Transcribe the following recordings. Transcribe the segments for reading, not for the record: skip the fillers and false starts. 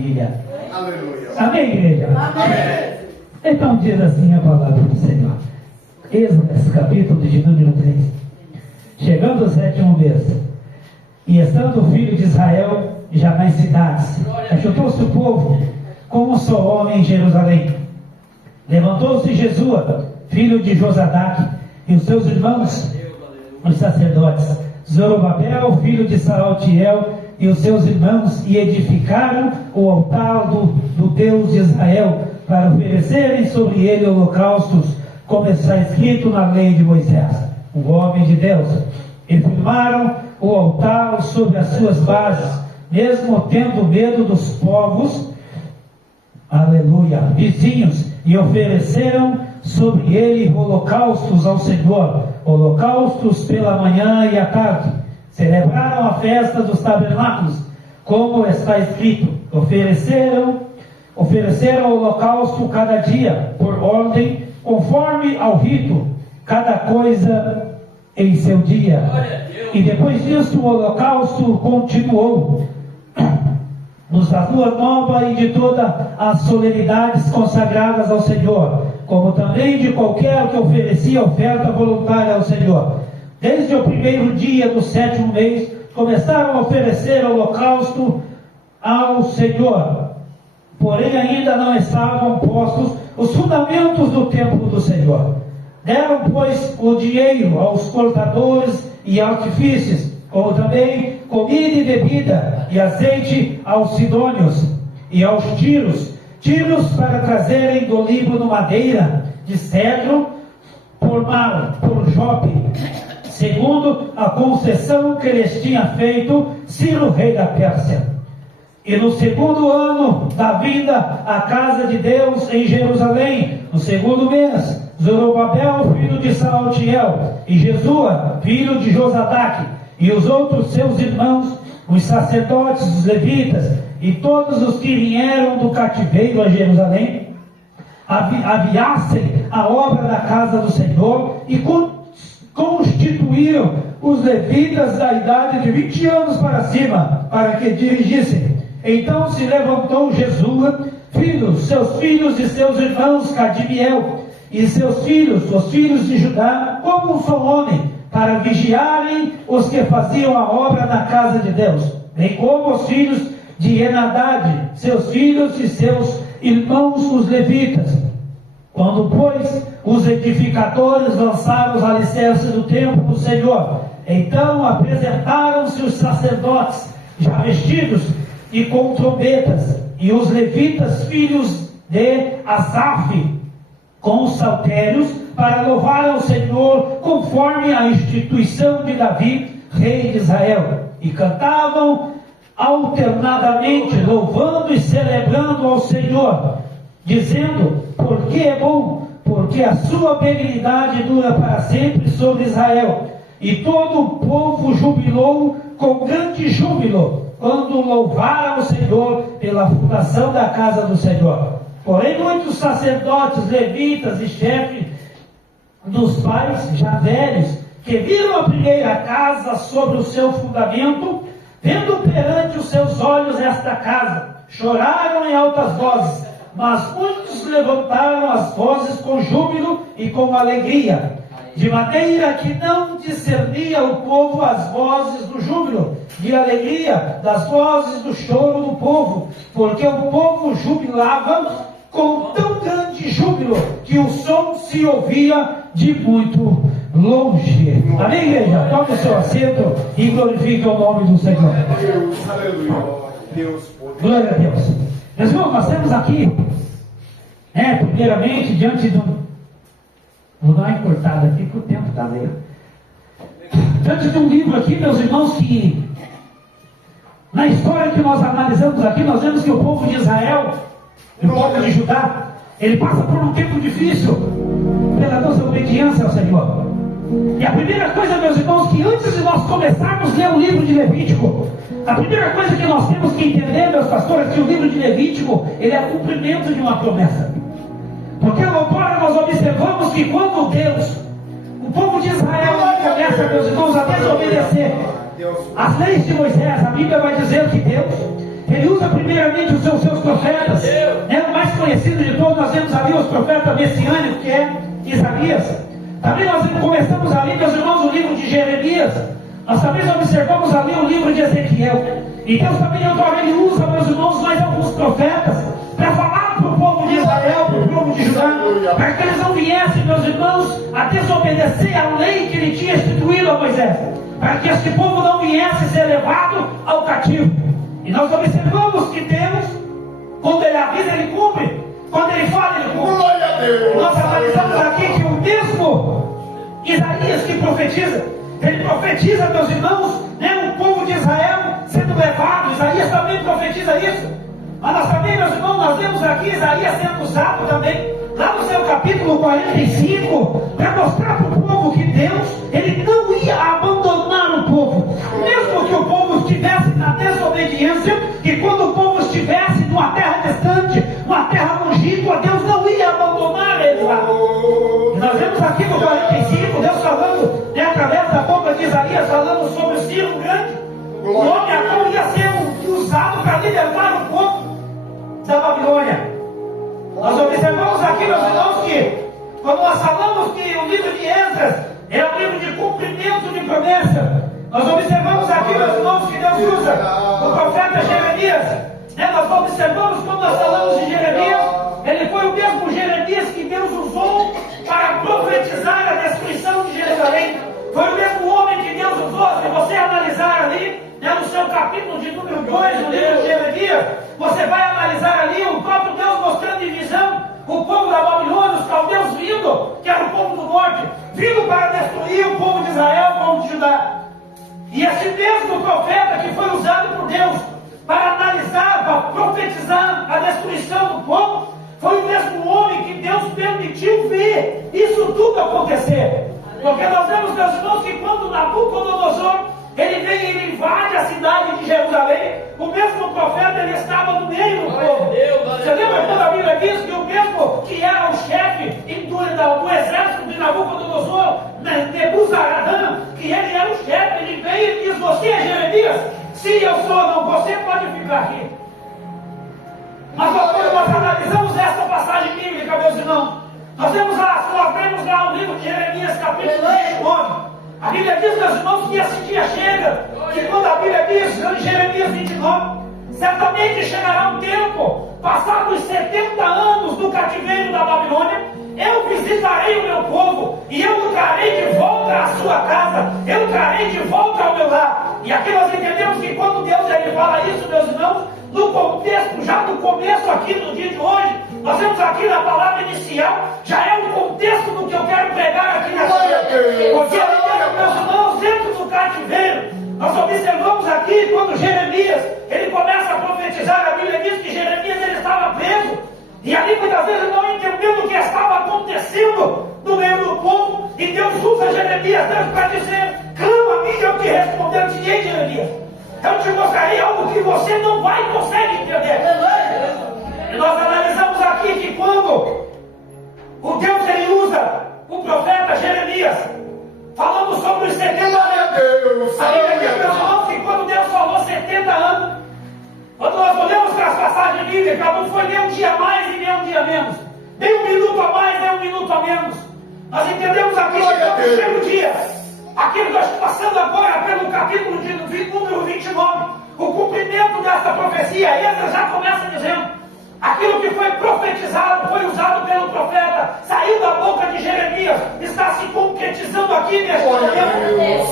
maravilha. Aleluia. Amém, igreja? Amém. Então diz assim a palavra do Senhor. Êxodo, capítulo de número 3. Chegando o 7º mês, e estando o filho de Israel já nas cidades, ajuntou-se o povo como um só homem em Jerusalém. Levantou-se Jesua, filho de Josadaque, e os seus irmãos, os sacerdotes, Zorobabel, filho de Salatiel, e os seus irmãos, e edificaram o altar do Deus de Israel, para oferecerem sobre ele holocaustos, como está escrito na lei de Moisés, o homem de Deus. E firmaram o altar sobre as suas bases, mesmo tendo medo dos povos, aleluia, vizinhos, e ofereceram sobre ele holocaustos ao Senhor, holocaustos pela manhã e à tarde. Celebraram a festa dos tabernáculos, como está escrito, ofereceram holocausto cada dia, por ordem, conforme ao rito, cada coisa em seu dia. E depois disso o holocausto continuou da lua nova e de todas as solenidades consagradas ao Senhor, como também de qualquer que oferecia oferta voluntária ao Senhor. Desde o primeiro dia do 7º mês, começaram a oferecer holocausto ao Senhor. Porém ainda não estavam postos os fundamentos do templo do Senhor. Deram, pois, o dinheiro aos cortadores e artífices, como também comida e bebida, e azeite aos sidônios e aos tiros para trazerem do Líbano madeira de cedro por Jope, segundo a concessão que lhes tinha feito Ciro, rei da Pérsia. E no 2º ano da vinda à casa de Deus em Jerusalém, no 2º mês, Zorobabel, filho de Salatiel, e Jesua, filho de Josadaque, e os outros seus irmãos, os sacerdotes, os levitas, e todos os que vieram do cativeiro a Jerusalém, aviassem a obra da casa do Senhor, e constituíram os levitas da idade de 20 anos para cima, para que dirigissem. Então se levantou Jesua, seus filhos e seus irmãos, Cadimiel, e seus filhos, os filhos de Judá, como um só homem, para vigiarem os que faziam a obra na casa de Deus, bem como os filhos de Enadade, seus filhos e seus irmãos, os levitas. Quando, pois, os edificadores lançaram os alicerces do templo do Senhor, então apresentaram-se os sacerdotes, já vestidos e com trombetas, e os levitas, filhos de Asaf, com os saltérios, para louvar ao Senhor, conforme a instituição de Davi, rei de Israel. E cantavam alternadamente, louvando e celebrando ao Senhor, dizendo: porque é bom, porque a sua benignidade dura para sempre sobre Israel. E todo o povo jubilou com grande júbilo, quando louvaram o Senhor pela fundação da casa do Senhor. Porém muitos sacerdotes, levitas e chefes dos pais, já velhos, que viram a primeira casa sobre o seu fundamento, vendo perante os seus olhos esta casa, choraram em altas vozes, mas muitos levantaram as vozes com júbilo e com alegria, de maneira que não discernia o povo as vozes do júbilo, de alegria, das vozes do choro do povo, porque o povo jubilava com tão grande júbilo, que o som se ouvia de muito longe. Amém, igreja? Tome o seu assento e glorifique o nome do Senhor. Aleluia. Glória a Deus. Meus irmãos, nós temos aqui, primeiramente, diante do... Vou dar uma encurtada aqui, porque o tempo está meio... Diante de um livro aqui, meus irmãos, que... Na história que nós analisamos aqui, nós vemos que o povo de Israel, o povo de Judá, ele passa por um tempo difícil, pela nossa obediência ao Senhor. E a primeira coisa, meus irmãos, que antes de nós começarmos a ler o livro de Levítico, a primeira coisa que nós temos que entender, meus pastores, é que o livro de Levítico, ele é cumprimento de uma promessa. Porque agora nós observamos que quando Deus, o povo de Israel, começa, meus irmãos, a desobedecer as leis de Moisés, a Bíblia vai dizer que Deus Ele usa primeiramente os seus profetas. O mais conhecido de todos, nós vemos ali os profetas messiânicos, que é Isaías. Também nós começamos ali, meus irmãos, o livro de Jeremias. Nós também observamos ali o livro de Ezequiel. E Deus também ele usa, meus irmãos, mais alguns profetas para falar para o povo de Israel, para o povo de Judá, para que eles não viessem, meus irmãos, a desobedecer a lei que ele tinha instituído a Moisés, para que este povo não viesse ser levado ao cativo. E nós observamos que Deus, quando ele avisa, ele cumpre. Quando ele fala, ele cumpre. Glória a Deus. Nós analisamos aqui que o mesmo Isaías que profetiza, ele profetiza, meus irmãos, o povo de Israel sendo levado. Isaías também profetiza isso. Mas nós também, meus irmãos, nós vemos aqui Isaías sendo usado também, lá no seu capítulo 45, para mostrar para o povo que Deus, ele não ia abandonar o povo. Mesmo que o povo estivesse na desobediência, que quando o povo estivesse numa terra distante, numa terra longínqua, Deus não ia abandonar eles lá. E nós vemos aqui no 45, Deus falando, através da boca de Isaías, falando sobre o Ciro grande, o homem a qual ia ser usado para libertar o povo da Babilônia. Nós observamos aqui, meus irmãos, que quando nós falamos que o livro de Esdras é um livro de cumprimento de promessa, nós observamos aqui, meus irmãos, que Deus usa o profeta Jeremias. Nós observamos quando nós falamos de Jeremias, ele foi o mesmo Jeremias que Deus usou para profetizar a destruição de Jerusalém. Foi o mesmo homem que Deus usou. Se você analisar ali, no seu capítulo de número 2, no livro de Jeremias, você vai analisar ali o próprio Deus mostrando em visão o povo da Babilônia, os caldeus vindo, que era o povo do norte, vindo para destruir o povo de Israel, o povo de Judá. E esse mesmo profeta que foi usado por Deus para analisar, para profetizar a destruição do povo, foi o mesmo homem que Deus permitiu ver isso tudo acontecer. Porque nós vemos, meus irmãos, que quando Nabucodonosor ele vem e ele invade a cidade de Jerusalém, o mesmo profeta ele estava no meio do povo. Você lembra quando a Bíblia diz que o mesmo que era o chefe do exército de Nabucodonosor, Nebuzaradã, que ele era o chefe, ele veio e diz: você é Jeremias? Sim, eu sou. Não, você pode ficar aqui. Mas quando nós analisamos esta passagem bíblica, meus irmãos, nós vemos lá o livro de Jeremias, capítulo 29. A Bíblia diz, meus irmãos, que esse dia chega, que quando a Bíblia diz, em Jeremias 29, certamente chegará um tempo, passados os 70 anos do cativeiro da Babilônia, eu visitarei o meu povo, e eu o trarei de volta à sua casa, eu o trarei de volta ao meu lar. E aqui nós entendemos que quando Deus ele fala isso, meus irmãos, no contexto, já no começo aqui no dia de hoje, nós vemos aqui na palavra inicial, já é o contexto do que eu quero pregar aqui nessa noite. Porque ali, meus irmãos, dentro do cativeiro, nós observamos aqui quando Jeremias, ele começa a profetizar, a Bíblia diz que Jeremias ele estava preso, e ali muitas vezes não entendendo o que estava acontecendo no meio do povo, e Deus usa Jeremias para dizer: clama a mim, eu te responder-te-ei, Jeremias. Eu te mostrarei algo que você não vai conseguir entender. E nós analisamos aqui que quando o Deus ele usa o profeta Jeremias, falando sobre os 70 anos, a Bíblia diz, meus irmãos, que quando Deus falou 70 anos, quando nós olhamos para as passagens bíblicas, não foi nem um dia a mais e nem um dia a menos, nem um minuto a mais, nem um minuto a menos. Nós entendemos aqui que quando chega o dia, aquilo que nós estamos passando agora pelo capítulo de número 29, o cumprimento dessa profecia, Esdras já começa dizendo: aquilo que foi profetizado, foi usado pelo profeta, saiu da boca de Jeremias, está se concretizando aqui neste momento.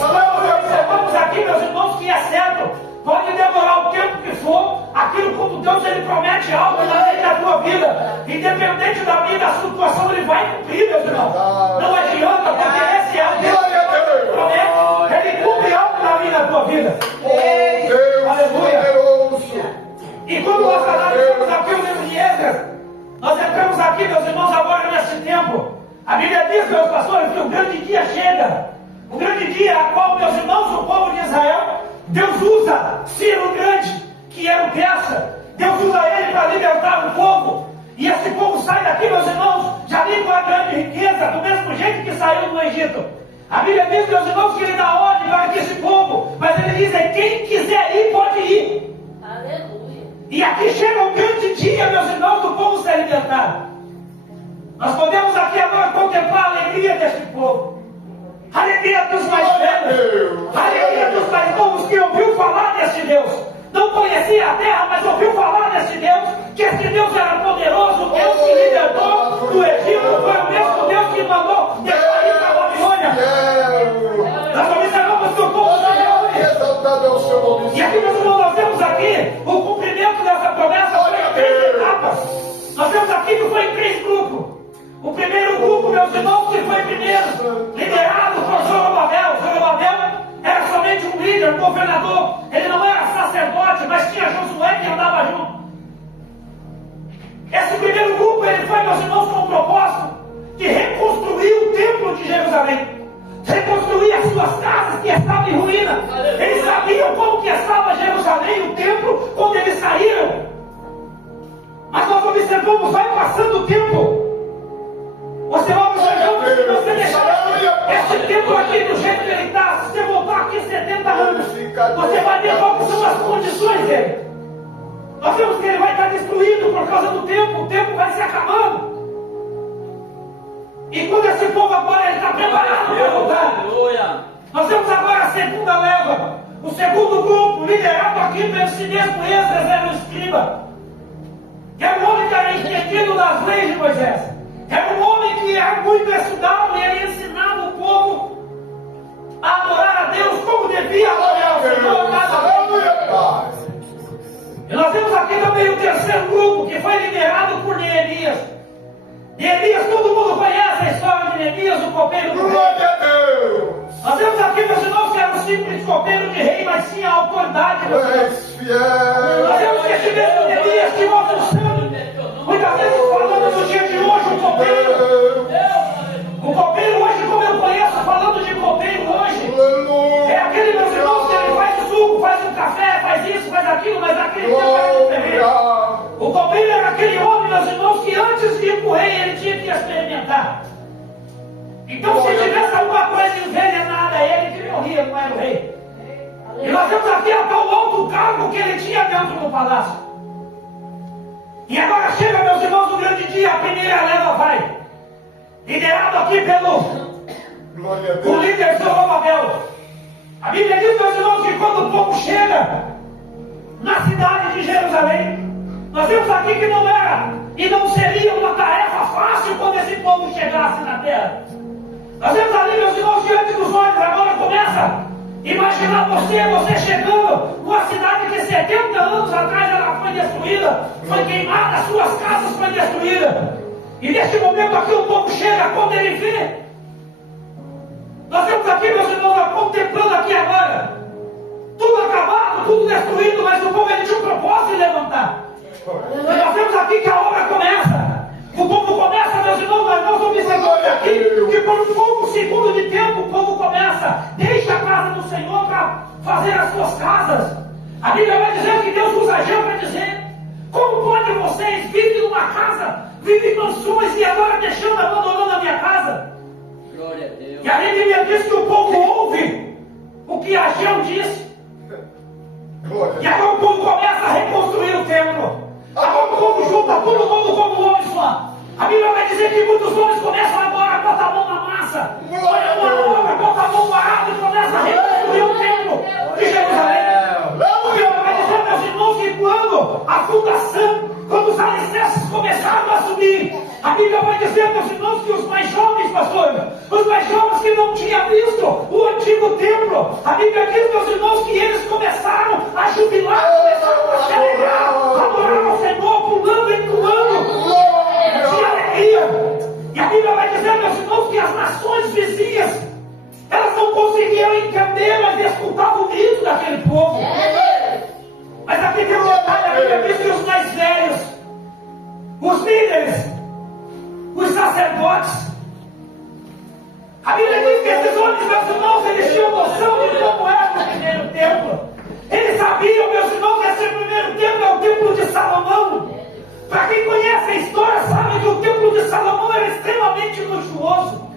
Nós observamos aqui, meus irmãos, que é certo, pode demorar o tempo que for, aquilo quando Deus ele promete algo na tua vida, independente da minha situação, ele vai cumprir, meus irmãos. Não adianta, porque esse é o Deus que promete, ele cumpre algo na minha tua vida. Aleluia. E quando nós analisamos aqui o livro de Esdras, nós entramos aqui, meus irmãos, agora nesse tempo. A Bíblia diz, meus pastores, que o grande dia chega. O grande dia a qual, meus irmãos, o povo de Israel, Deus usa Ciro Grande, que era o persa. Deus usa ele para libertar o povo. E esse povo sai daqui, meus irmãos, já nem com a grande riqueza, do mesmo jeito que saiu do Egito. A Bíblia diz, meus irmãos, que ele dá ordem para que esse povo, mas ele diz: quem quiser ir, pode ir. Aleluia. E aqui chega um grande dia, meus irmãos, do povo ser libertado. Nós podemos aqui agora contemplar a alegria deste povo. A alegria dos mais velhos. A alegria dos mais novos que ouviu falar deste Deus. Não conhecia a terra, mas ouviu falar deste Deus. Que este Deus era poderoso, o Deus que libertou do Egito. Foi o mesmo Deus que mandou sair para a Babilônia. Nós observamos que o povo se reúne. E aqui, meus irmãos, nós temos aqui o cumprimento dessa promessa foi em 3 etapas. Nós temos aqui que foi em 3 grupos. O primeiro grupo, meus irmãos, que foi primeiro, liderado por Zorobabel. Zorobabel era somente um líder, um governador. Ele não era sacerdote, mas tinha Josué que andava junto. Esse primeiro grupo, ele foi, meus irmãos, com o propósito de reconstruir o templo de Jerusalém. Reconstruir as suas casas que estavam em ruína. Eles sabiam como que estava Jerusalém, o templo, quando eles saíram. Mas nós observamos, vai passando o tempo. Você vai observando que se você deixar esse templo aqui do jeito que ele está, se você voltar aqui 70 anos, você vai ver quais são as condições dele. Nós vemos que ele vai estar destruído por causa do tempo, o tempo vai se acabando. E quando esse povo agora está preparado para voltar, nós temos agora a segunda leva, o segundo grupo, liderado aqui pelo esse mesmo Esdras, era o escriba, que era um homem que era entendido das leis de Moisés. Era um homem que era muito estudado e ele ensinava o povo a adorar a Deus como devia adorar ao Senhor cada vez. E nós temos aqui também o terceiro grupo, que foi liderado por Neemias. Neemias, todo mundo conhece a história de Neemias, o copeiro do rei. Nós temos aqui, meus irmãos, que era um simples copeiro de rei, mas tinha autoridade. Nós temos que esse mesmo Neemias tinha uma função. Muitas vezes falando no dia de hoje, o copeiro hoje, como eu conheço, falando de copeiro hoje, é aquele, meus irmãos, que ele faz o suco, faz um café, faz isso, faz aquilo, mas aquele tempo era diferente. O copeiro era aquele homem, meus irmãos, que antes de ir para o rei, ele tinha que experimentar. Então, se tivesse alguma coisa envenenada, ele que morria, não era o rei. E nós temos aqui até o alto cargo que ele tinha dentro do palácio. E agora chega, meus irmãos, o grande dia, a primeira leva vai. Liderado aqui pelo o líder Zorobabel. A Bíblia diz, meus irmãos, que quando o povo chega na cidade de Jerusalém, nós vemos aqui que não era e não seria uma tarefa fácil quando esse povo chegasse na terra. Nós vemos ali, meus irmãos, diante dos olhos, agora começa. Imaginar você chegando numa cidade que 70 anos atrás ela foi destruída, foi queimada, as suas casas foram destruídas. E neste momento aqui o povo chega, quando ele vê, nós temos aqui, meus irmãos, contemplando aqui agora, tudo acabado, tudo destruído, mas o povo ele tinha um propósito de levantar. E nós temos aqui que a obra começa. O povo começa, meus irmãos, mas nós observamos aqui que por um pouco segundo de tempo o povo começa, deixa a casa do Senhor para fazer as suas casas. A Bíblia vai dizer que Deus usa Ageu para dizer: como podem vocês vivem numa casa, vivem em mansões e agora deixando, abandonando a minha casa? Glória a Deus. E a Bíblia diz que o povo ouve o que Ageu disse. E agora o povo começa a reconstruir o templo. Agora o povo junta todo mundo como homem só. A Bíblia vai dizer que muitos homens começam agora a botar a mão na massa. Olha uma obra, bota a mão no arado e começa a reconstruir o templo de Jerusalém. A Bíblia vai dizer, meus irmãos, que quando a fundação, quando os alicerces começaram a subir, a Bíblia vai dizer, meus irmãos, que os mais jovens, pastor, os mais jovens que não tinham visto o antigo templo, a Bíblia diz, meus irmãos, que eles começaram a jubilar, começaram a celebrar, adorar ao Senhor, pulando e pulando de alegria. E a Bíblia vai dizer, meus irmãos, que as nações vizinhas, elas não conseguiam entender, mas escutavam o grito daquele povo. Mas aqui tem um detalhe, a Bíblia diz que os mais velhos, os líderes, os sacerdotes, a Bíblia diz que esses homens, meus irmãos, eles tinham noção de como era o primeiro templo. Eles sabiam, meus irmãos, que esse primeiro templo é o templo de Salomão. Para quem conhece a história, sabe que o templo de Salomão era extremamente luxuoso.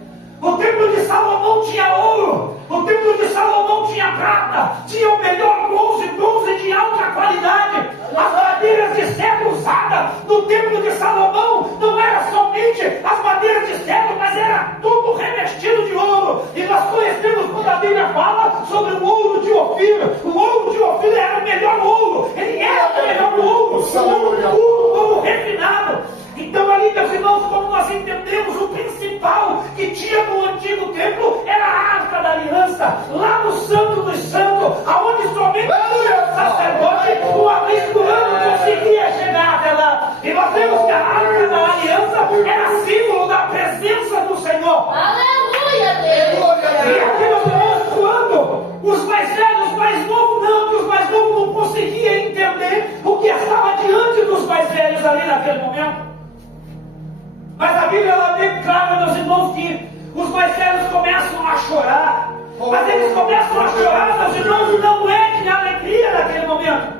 O templo de Salomão tinha ouro, o templo de Salomão tinha prata, tinha o melhor bronze bronze de alta qualidade. As madeiras de cedro usadas no templo de Salomão não era somente as madeiras de cedro, mas era tudo revestido de ouro. E nós conhecemos quando a Bíblia fala sobre o ouro de Ofir. O ouro de Ofir era o melhor ouro. Ele era o melhor ouro. O ouro puro, o ouro refinado. Então ali, meus irmãos, como nós entendemos, o principal que tinha no antigo templo era a Arca da Aliança, lá no Santo dos Santos, aonde somente o sacerdote, o amigo do ano, conseguia chegar até lá. E nós vemos que a Arca da Aliança era símbolo da presença do Senhor. Aleluia, Deus! E aqui nós vemos quando os mais velhos, os mais novos não, que os mais novos não conseguiam entender o que estava diante dos mais velhos ali naquele momento. Mas a Bíblia ela bem clara, meus irmãos, que os mais velhos começam a chorar. Mas eles começam a chorar, meus irmãos, não é de alegria naquele momento.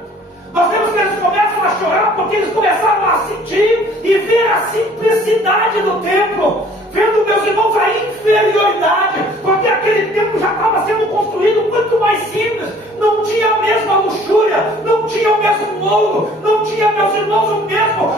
Nós vemos que eles começam a chorar porque eles começaram a sentir e ver a simplicidade do templo. Vendo, meus irmãos, a inferioridade, porque aquele templo já estava sendo construído muito mais simples, não tinha a mesma luxúria, não tinha o mesmo ouro, não tinha, meus irmãos, os mesmos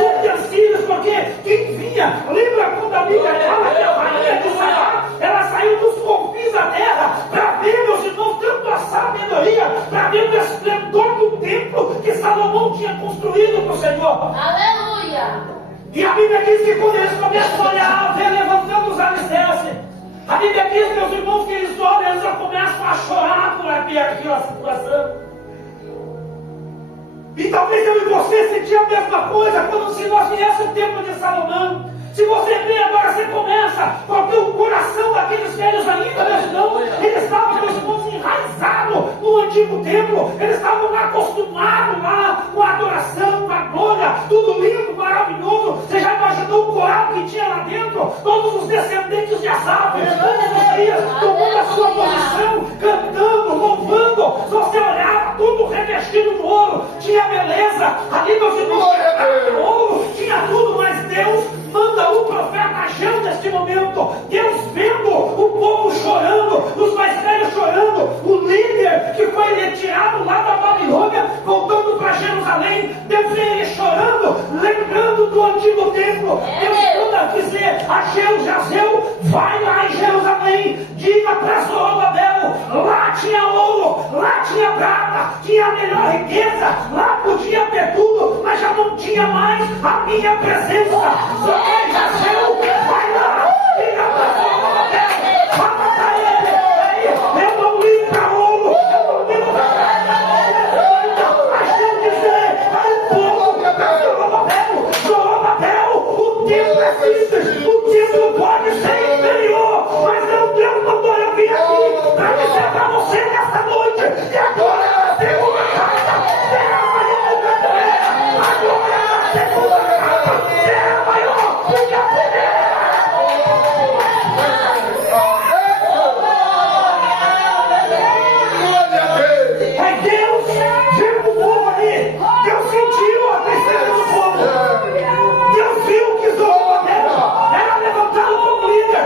utensílios, porque quem vinha, lembra quando a Bíblia fala que a rainha de Sabá, ela saiu dos confins da terra, para ver, meus irmãos, tanto a sabedoria, para ver o esplendor do templo que Salomão tinha construído para o Senhor. Aleluia! E a Bíblia diz que quando eles começam a olhar, ver levantando os alicerces, a Bíblia diz, meus irmãos, que eles olham, eles já começam a chorar por aquela situação. E talvez eu e você sentir a mesma coisa quando se nós viesse o templo de Salomão. Se você vê agora, você começa, porque o coração daqueles velhos ainda, meus irmãos, eles estavam, meus irmãos, enraizados no antigo templo, eles estavam acostumados lá com a adoração, com a glória, tudo lindo, maravilhoso. Você já imaginou o coral que tinha lá dentro? Todos os descendentes de Asaf, todos os dias, tomando a sua posição, cantando, louvando. Se você olhava, tudo revestido de ouro, tinha beleza, ali, meus irmãos, tinha ouro, tinha tudo, mas Deus manda o profeta Ageu neste momento. Deus vendo o povo chorando, os mais velhos chorando, o líder que foi retirado lá da Babilônia, voltando para Jerusalém. Deus vê ele chorando, lembrando do antigo templo. Deus manda dizer: Ageu, Jazeu, vai lá em Jerusalém, diga para Zorobabel, lá tinha ouro, lá tinha prata, tinha a melhor riqueza, lá podia ter tudo, mas já não tinha mais a minha presença. Jazeu, vai lá, diga para Zorobabel, fala para ele, eu não vim para ouro, eu não vim para prata. Ageu dizer ao povo, Zorobabel, o templo é simples, o templo pode ser inferior, mas Deus mandou eu vir aqui para dizer para você nesta noite que agora é a segunda casa, será maior do que a primeira, agora é a segunda casa, será maior do que a primeira. Aí Deus viu o povo ali, Deus sentiu a tristeza do povo, Deus viu que Zorobabel era levantado como líder.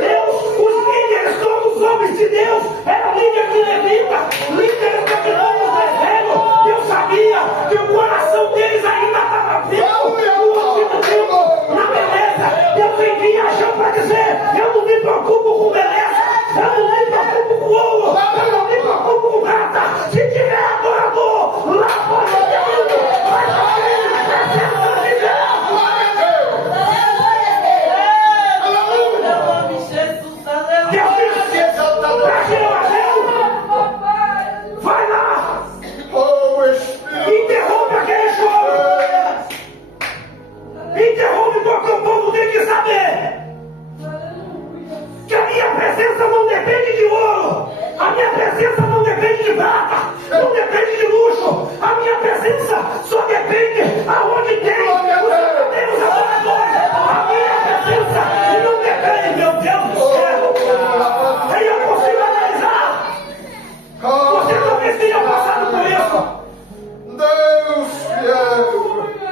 Deus, os líderes, todos os homens de Deus, eram líderes de levita, líderes de irmãos mais velhos. Deus sabia que o coração deles ainda estava vivo no antigo tempo, na beleza. Deus envia Ageu para dizer: eu não me preocupo com beleza, eu não me preocupo com ouro, eu não me preocupo com prata. Se tiver adorador, lá pode ter tudo, mas a presença de Deus. Deus disse para Ageu: vai lá, interrompe aquele choro, interrompe, porque o povo tem que saber que a minha presença não depende de ouro, a minha presença não depende de prata, não depende de luxo, a minha presença só depende aonde tem os verdadeiros adoradores. A minha presença não depende, meu Deus do céu. Aí eu consigo analisar. Você talvez tenha passado por isso. Deus fiel,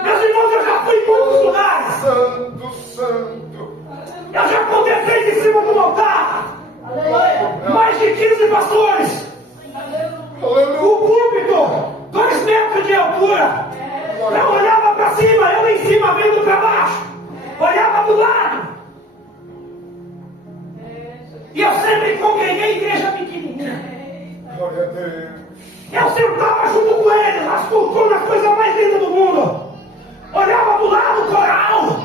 Meus irmãos, eu já fui em muitos lugares. Santo, Santo. Eu já contei em cima do altar. Mais de 15 pastores. Aleluia. O Eu olhava para cima, eu em cima vendo para baixo. Olhava do lado. E eu sempre congreguei igreja pequenininha. Glória a Deus. Eu sentava junto com eles, as culturas, as coisas mais lindas do mundo. Olhava do lado o coral,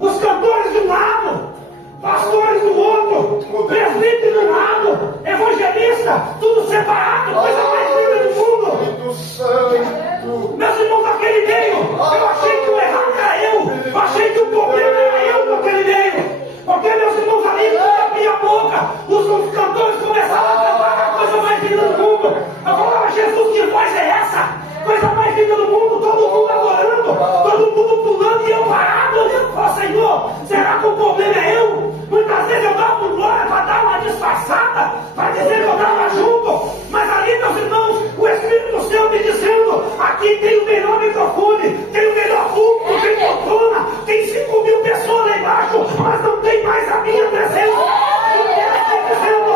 os cantores de um lado, pastores do outro, presbítero de um lado, evangelista, tudo separado, coisa mais linda do mundo. Espírito Santo. Meus irmãos, naquele meio, eu achei que o errado era eu achei que o problema era eu naquele meio. Porque, meus irmãos, ali, quando eu abri a boca, os cantores começaram a cantar a coisa mais linda do mundo. Eu falava, Jesus, que voz é essa? Coisa mais linda do mundo, todo mundo adorando, todo mundo pulando e eu parado olhando. Falei, Senhor, será que o problema é eu? Muitas vezes eu dava um glória para dar uma disfarçada, para dizer que eu estava junto. Mas ali, meus irmãos, o Espírito Santo me dizendo, aqui tem o melhor microfone, tem o melhor público, tem poltrona, tem 5.000 pessoas lá embaixo, mas não tem mais a minha presença.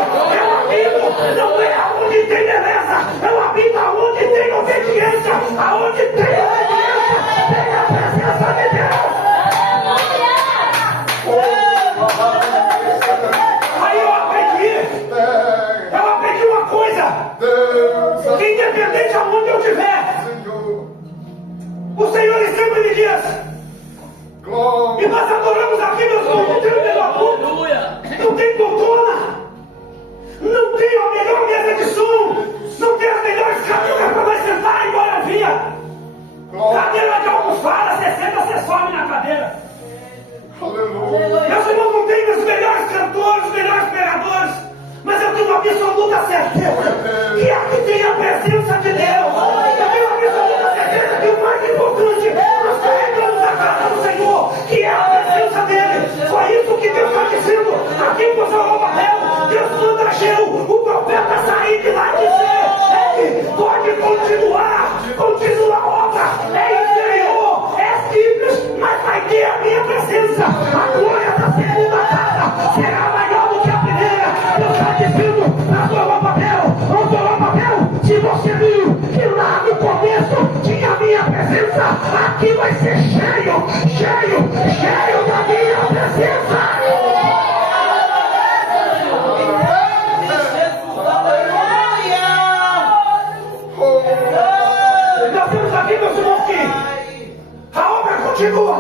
Eu habito, não é aonde tem beleza, eu habito aonde tem obediência, aonde tem obediência, tem a presença de Deus. Aí eu aprendi uma coisa, que independente aonde eu estiver, o Senhor sempre me diz. E nós adoramos aqui, meus irmãos, não tem o melhor culto, não tem poltrona, não tem a melhor mesa de som, não tem as melhores cadeiras para nós sentar igual eu via. Cadeira de almofada, você senta, você sobe na cadeira. Aleluia. Meus irmãos, não tem os melhores cantores, os melhores pregadores, mas eu tenho uma absoluta certeza que aqui tem a presença de Deus. Eu tenho uma absoluta certeza que o mais importante, nós carregamos a casa do Senhor, que é a presença dele. Foi isso que Deus está dizendo aqui para o Zorobabel. Deus manda Ageu, o profeta, sair de lá e dizer: ele pode continuar, continua a obra, é inferior, é simples, mas vai ter a minha presença. A glória da segunda casa será maior do que a primeira. Deus está dizendo para Zorobabel: ô Zorobabel, se você viu que lá no começo tinha a minha presença, aqui vai ser cheio, cheio, cheio da minha presença. Nós temos aqui, meus irmãos, que a obra continua.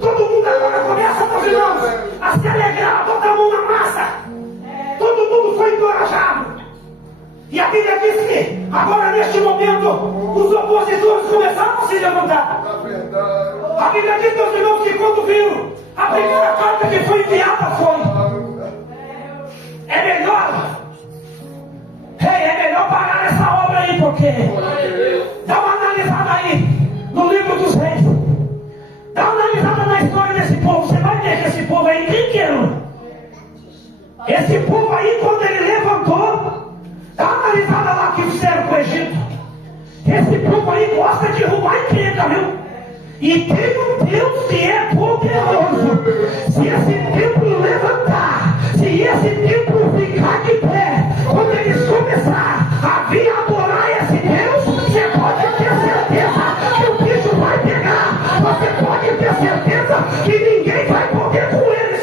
Todo mundo agora começa, meus irmãos, a se alegrar, botar a mão na massa. Todo mundo foi encorajado. E a Bíblia diz que agora, neste momento, os opositores começaram a se levantar. A Bíblia diz, meus irmãos, que quando viram a primeira carta que foi enviada foi: é melhor parar essa obra aí, porque dá uma analisada aí no livro dos reis, dá uma analisada na história desse povo. Você vai ver que esse povo aí nem queira. Esse povo aí, quando ele levantou, dá uma analisada lá que fizeram com o Egito. Esse povo aí gosta de derrubar encrenca, viu? E tem um Deus que é poderoso. Se esse templo levantar, se esse templo ficar de pé, quando eles começar a vir adorar esse Deus, você pode ter certeza que o bicho vai pegar. Você pode ter certeza que ninguém vai poder com eles.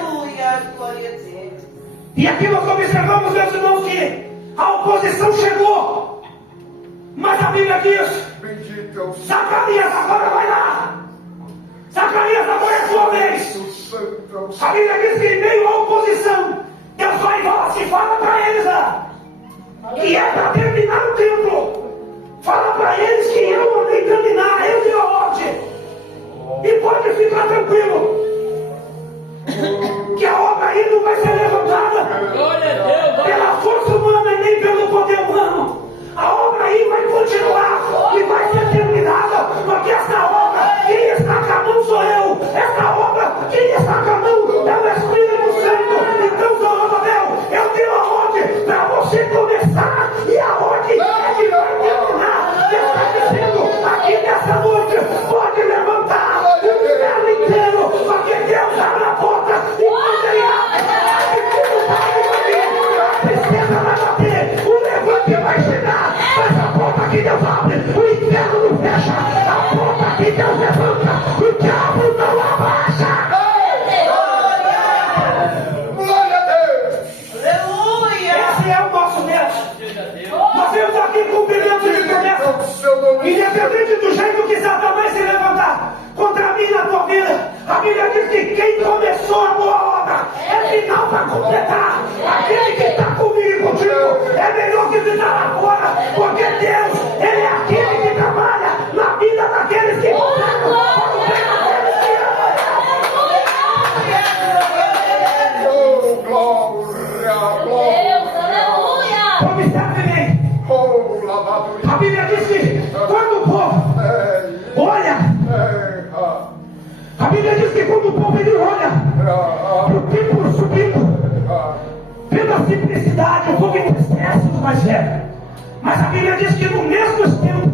Aleluia, glória a Deus. E aqui nós observamos, meus irmãos, que a oposição chegou. Mas a Bíblia diz: Bendito é o Zacarias, agora vai lá. Zacarias, agora é a sua vez. A Bíblia diz que em meio à oposição, Deus vai e fala assim: fala para eles lá, que é para terminar o templo. Fala para eles que eu mandei terminar, eu dei a ordem. E pode ficar tranquilo, que a obra aí não vai ser levantada pela força humana e nem pelo poder humano. A obra aí vai continuar e vai ser terminada, porque essa obra, quem está com a mão sou eu. Essa obra, quem está com a mão é o Espírito Santo. Então, Zorobabel, eu tenho a ordem para você começar, e a ordem é que vai abre, o inferno não fecha. A porta que Deus levanta, o diabo não abaixa. Glória a Deus. Esse é o nosso Deus. Nós temos aqui cumprimento de promessa. Independente do jeito que Satanás se levantar contra mim na tua vida, a Bíblia diz que quem começou a boa obra é final para completar. Aquele que está comigo e contigo é melhor que ficar lá fora, porque Deus, Ele é aquele que trabalha na vida daqueles que Oh, glória, glória. observe bem. Oh, lavado. A Bíblia diz que quando o povo olha, a Bíblia diz que quando o povo ele olha para o templo subindo, pela simplicidade, o povo entristece os mais velhos. Mas a Bíblia diz que no mesmo tempo,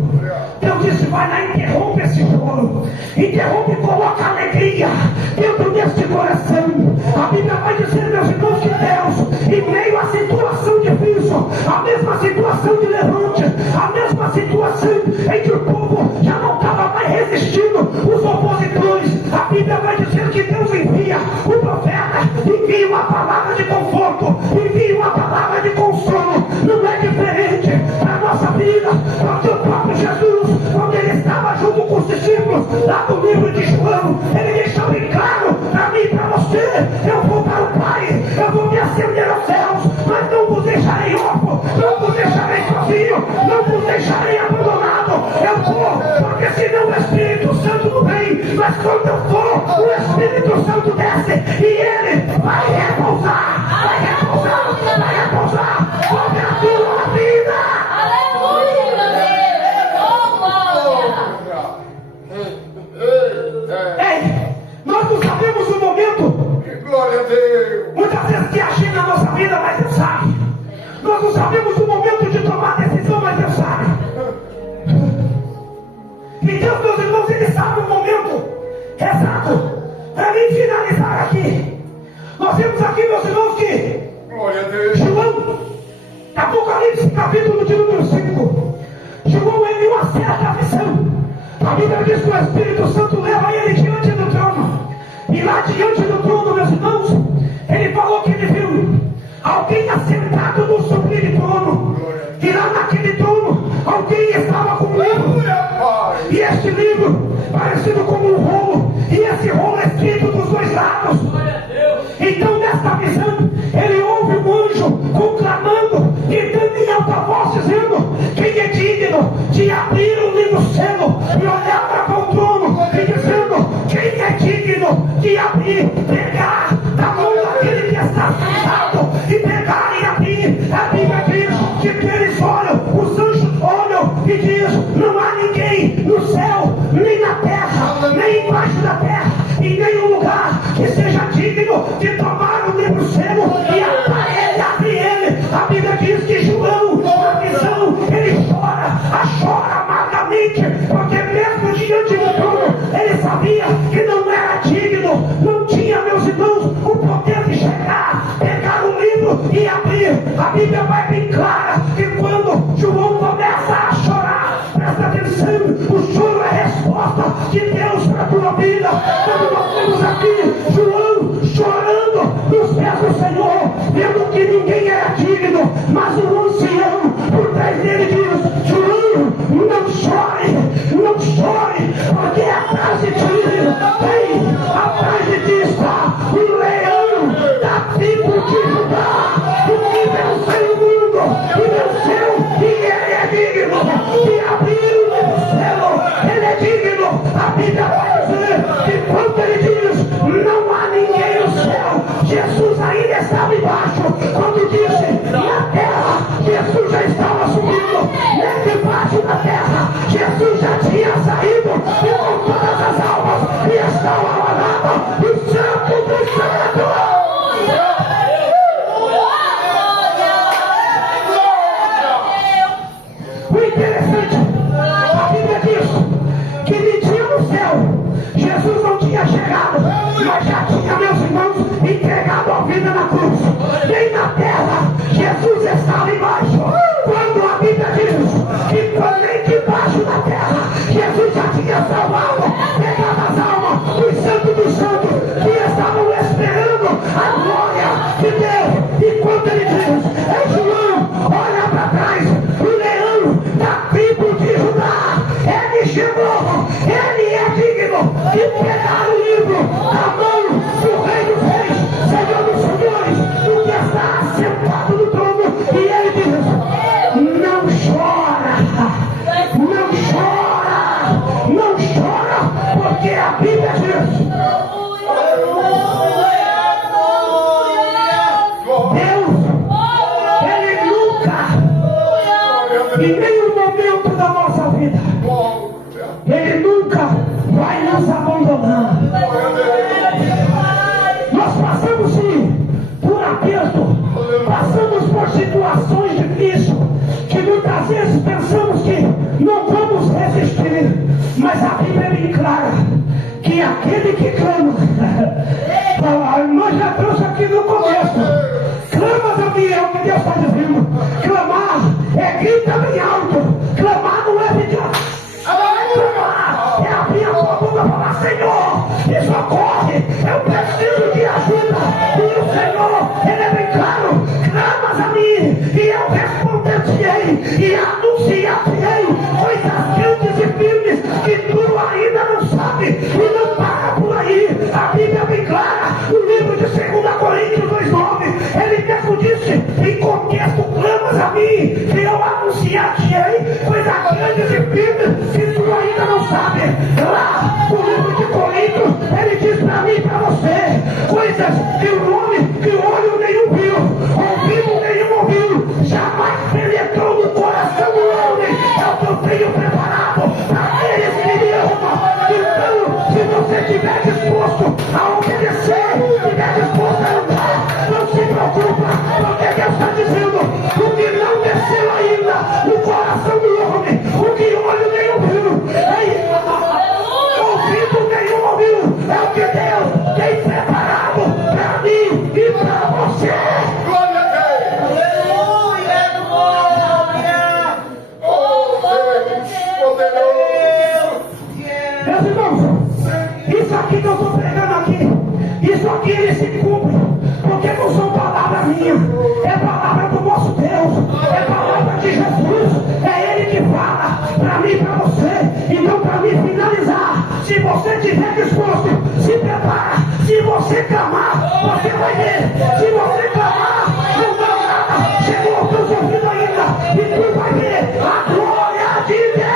Deus disse: vai lá, interrompe esse choro, interrompe e coloca alegria dentro deste coração. A Bíblia vai dizer, meus irmãos, que Deus, em meio à situação difícil, a mesma situação de Levante, a mesma situação em que o povo já não estava mais resistindo, os opositores, a Bíblia vai dizer que Deus envia o profeta, envia uma palavra de conforto, envia uma palavra de consolo. Não é diferente para a nossa vida, porque o próprio Jesus, quando ele estava junto com os discípulos, lá no livro de João, ele deixou bem claro para mim e para você: eu vou para o Pai, eu vou me ascender aos céus, mas não vos deixarei órfão, não vos deixarei sozinho, não vos deixarei abandonado. Eu vou, porque senão o Espírito Santo não vem, mas quando eu for, o Espírito Santo desce e ele vai repousar sobre a tua vida. Ei, nós não sabemos o momento. Glória a Deus. Muitas vezes que agir na nossa vida, mas Deus sabe. Nós não sabemos o momento de tomar decisão, mas Deus sabe. E Deus, meus irmãos, Ele sabe o momento exato. Para mim finalizar aqui, nós temos aqui, meus irmãos, que Glória a Deus. João, Apocalipse capítulo de número 5, João ele uma certa visão. A Bíblia diz que o Espírito Santo leva ele diante do trono. E lá diante do trono, meus irmãos, ele falou que ele viu alguém assentado no sublime trono. E lá naquele trono, alguém estava com um livro. E este livro, parecido como um rolo, e esse rolo é escrito dos dois lados. Então, nesta visão, ele ouve um anjo conclamando, gritando em alta voz, dizendo: quem é digno de abrir o livro selo e olhar para o trono, e dizendo: quem é digno de abrir, pegar da mão daquele que está sentado e pegar e abrir. A Bíblia diz que eles olham, os anjos olham e diz: não há ninguém no céu, nem na terra, nem embaixo da terra, em nenhum lugar que seja digno de tomar o livro selo e abrir ele. A Bíblia diz que João, na visão, ele chora amargamente, porque mesmo diante do trono, ele sabia que não era digno, não tinha, meus irmãos, o poder de chegar, pegar o livro e abrir. A Bíblia vai bem clara que quando João começa a chorar, presta atenção, o choro é a resposta de Deus para a tua vida. Quando nós temos aqui João chorando nos pés do Senhor, vendo que ninguém era digno, mas o ancião por trás dele diz: João, não chore, porque atrás de ti, atrás de ti está o leão da tribo de Judá, o que venceu o mundo e venceu, e ele é digno de abrir o livro selo, ele é digno. A Bíblia vai dizer que quando ele diz: não há ninguém no céu, Jesus ainda estava embaixo. Quando disse na terra, Jesus já estava subindo, debaixo da terra, Jesus já tinha saído e com todas as almas e estava lavado o santo dos santos. O interessante, a Bíblia Mas a Bíblia é bem clara que aquele que clama, a irmã já trouxe aqui no começo, clama também é o que Deus está dizendo. Clamar é gritar bem alto. Clamar não é ficar. Clamar é abrir a sua boca e falar: Senhor, me socorre, eu preciso de ajuda. E o Senhor, Ele é bem claro: clamas a mim e eu responder-te-ei e anunciar-te-ei coisas grandes e firmes que tu ainda não sabe. E não para por aí. A Bíblia é bem clara, no livro de 2 Coríntios 2,9, ele mesmo disse: em contexto, clamas a mim e eu anunciar-te-ei coisas grandes e firmes que tu ainda não sabe. Lá no livro de Coríntios, ele diz para mim e para você coisas que o olho nenhum viu, ouvido nenhum ouviu, jamais penetrou no coração do homem. É o que eu tenho preparado para aqueles que me amam. Então, se você estiver disposto a obedecer, estiver disposto a andar, não se preocupa, porque Deus está dizendo: o que não desceu ainda no coração do homem, o que olho nenhum viu, ouvido nenhum ouviu, é o que Deus tem preparado para mim e para você. Glória a Deus. Aleluia, glória. Oh, Deus poderoso. Meus irmãos, isso aqui que eu estou pregando aqui, isso aqui ele se cumpre, porque não são palavras minhas, é palavra do nosso Deus, é palavra de Jesus, é Ele que fala para mim e para você. Então, para mim finalizar, se você estiver disposto, se prepara. Se você clamar, você vai ver. Se você clamar, não dá nada, chegou aos teus ouvidos ainda, e tu vai ver a glória de Deus.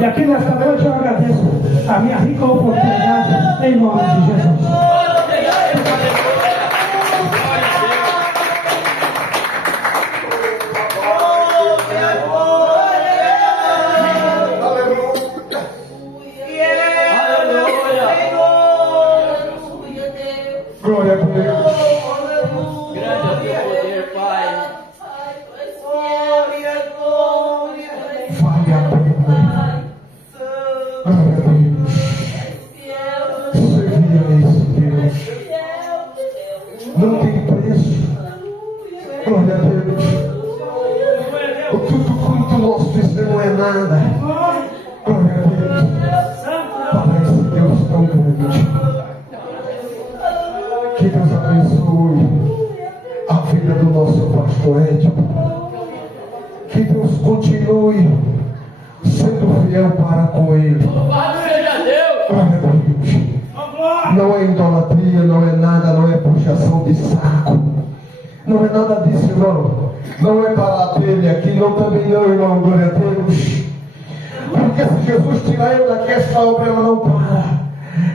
E aqui nesta noite eu agradeço a minha rica oportunidade em nome de Jesus. Glória a Deus. Grande é o teu poder, Pai. Vale a pena. Glória a Deus. Servir a esse Deus não tem preço. Glória a Deus. O tudo quanto nós fizemos é nada. Glória a Deus. Para esse Deus tão grande. Que Deus abençoe a vida do nosso pastor Édipo. Que Deus continue sendo fiel para com ele. Louvado seja Deus. Glória a Deus. Não é idolatria, não é nada, não é puxação de saco. Não é nada disso, irmão. Não é barato ele aqui, não também não, irmão. Glória a Deus. Porque se Jesus tirar eu daqui, essa obra ela não para.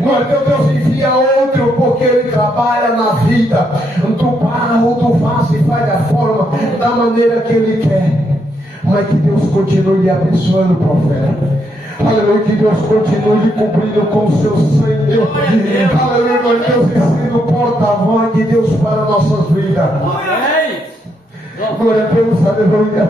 Glória a Deus, envia outro, porque ele trabalha na vida. Tu para ou tu faz e faz da forma, da maneira que ele quer. Mas que Deus continue lhe abençoando, profeta. Aleluia, que Deus continue lhe cobrindo com o seu sangue. Aleluia, glória a Deus, e sendo porta-voz de Deus para nossas vidas. Glória a Deus, aleluia.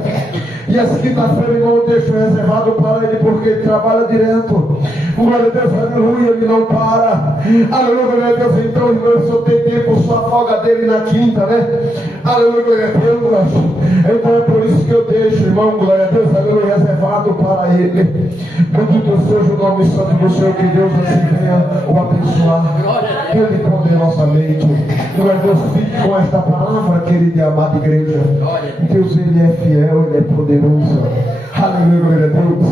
E essa quinta-feira, irmão, eu deixo reservado para ele, porque ele trabalha direto. Glória a Deus, aleluia, ele não para. Aleluia, glória a Deus. Então, irmão, se eu tenho tempo, só a folga dele na quinta, né? Aleluia, glória a Deus. Então é por isso que eu deixo, irmão, glória a Deus, aleluia, reservado para ele. Bendito seja o nome santo do Senhor, que Deus assim venha o abençoar. Ele poderosamente. Glória a Deus, fique com esta palavra, querida e amada igreja. Deus, ele é fiel, ele é poderoso. Aleluia, glória a Deus.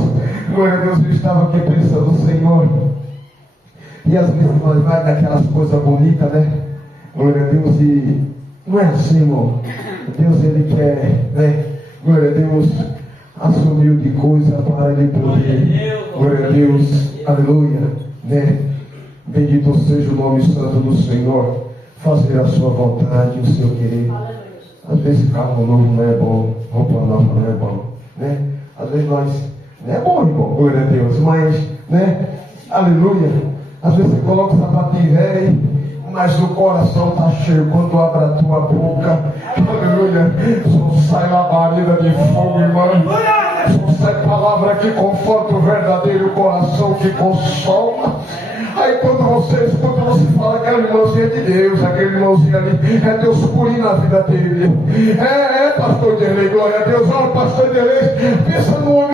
Glória a Deus, eu estava aqui pensando, Senhor. E às vezes nós vai daquelas coisas bonitas, né? Glória a Deus, e não é assim, irmão. Deus, ele quer, né? Glória a Deus, assumir de coisa para ele poder. Glória a Deus, aleluia, né? Bendito seja o nome santo do Senhor. Fazer a sua vontade, o seu querer. Às vezes carro novo não é bom, roupa nova não é bom, né? Às vezes nós, não é bom, irmão, glória a Deus, mas, né? Aleluia. Às vezes você coloca o sapatinho velho, mas o coração está cheio. Quando abre a tua boca, aleluia, só sai labareda de fogo, irmão. Só sai palavra que conforta o verdadeiro coração, que consola. Aí quando você escuta, você fala, aquele irmãozinho é de Deus, aquele irmãozinho ali, é Deus purinho na vida dele. Pastor Derlei, glória a Deus. Olha, pastor Derlei, pensa no homem